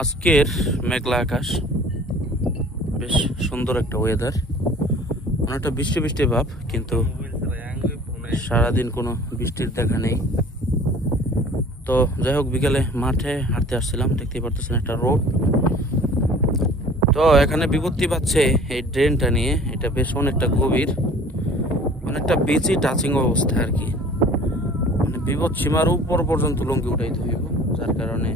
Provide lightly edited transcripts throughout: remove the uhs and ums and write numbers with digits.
আজকের মেঘলা আকাশ, বেশ সুন্দর একটা ওয়েদার, অনেকটা বৃষ্টি বৃষ্টি ভাব, কিন্তু সারাদিন কোনো বৃষ্টির দেখা নেই। তো যাই হোক, বিকেলে মাঠে হাঁটতে আসছিলাম, দেখতেই পারতেছেন একটা রোড। তো এখানে বিপত্তি পাচ্ছে এই ড্রেনটা নিয়ে, এটা বেশ অনেকটা গভীর, অনেকটা বিচি টাচিং অবস্থা আর কি, মানে বিপদ সীমার উপর পর্যন্ত লঙ্গি উঠাইতে হইব, যার কারণে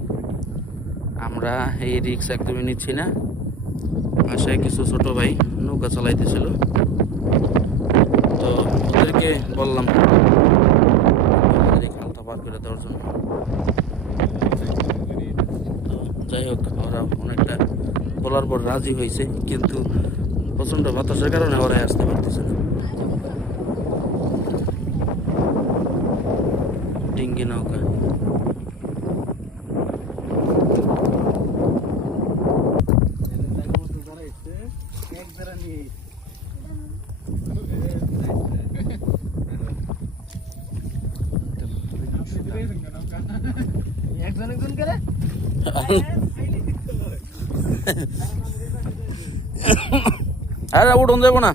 আমরা এই রিক্স একদমই নিচ্ছি না। পাশে কিছু ছোট ভাই নৌকা চালাইতেছিল, তো ওদেরকে বললাম খালটা পার করে দেওয়ার জন্য। তো যাই হোক, ওরা অনেকটা বলার পর রাজি হয়েছে, কিন্তু প্রচন্ড বাতাসের কারণে ওরাই আসতে পারতেছে না। ডিঙ্গি নৌকা, আরে উঠুন যাবো না।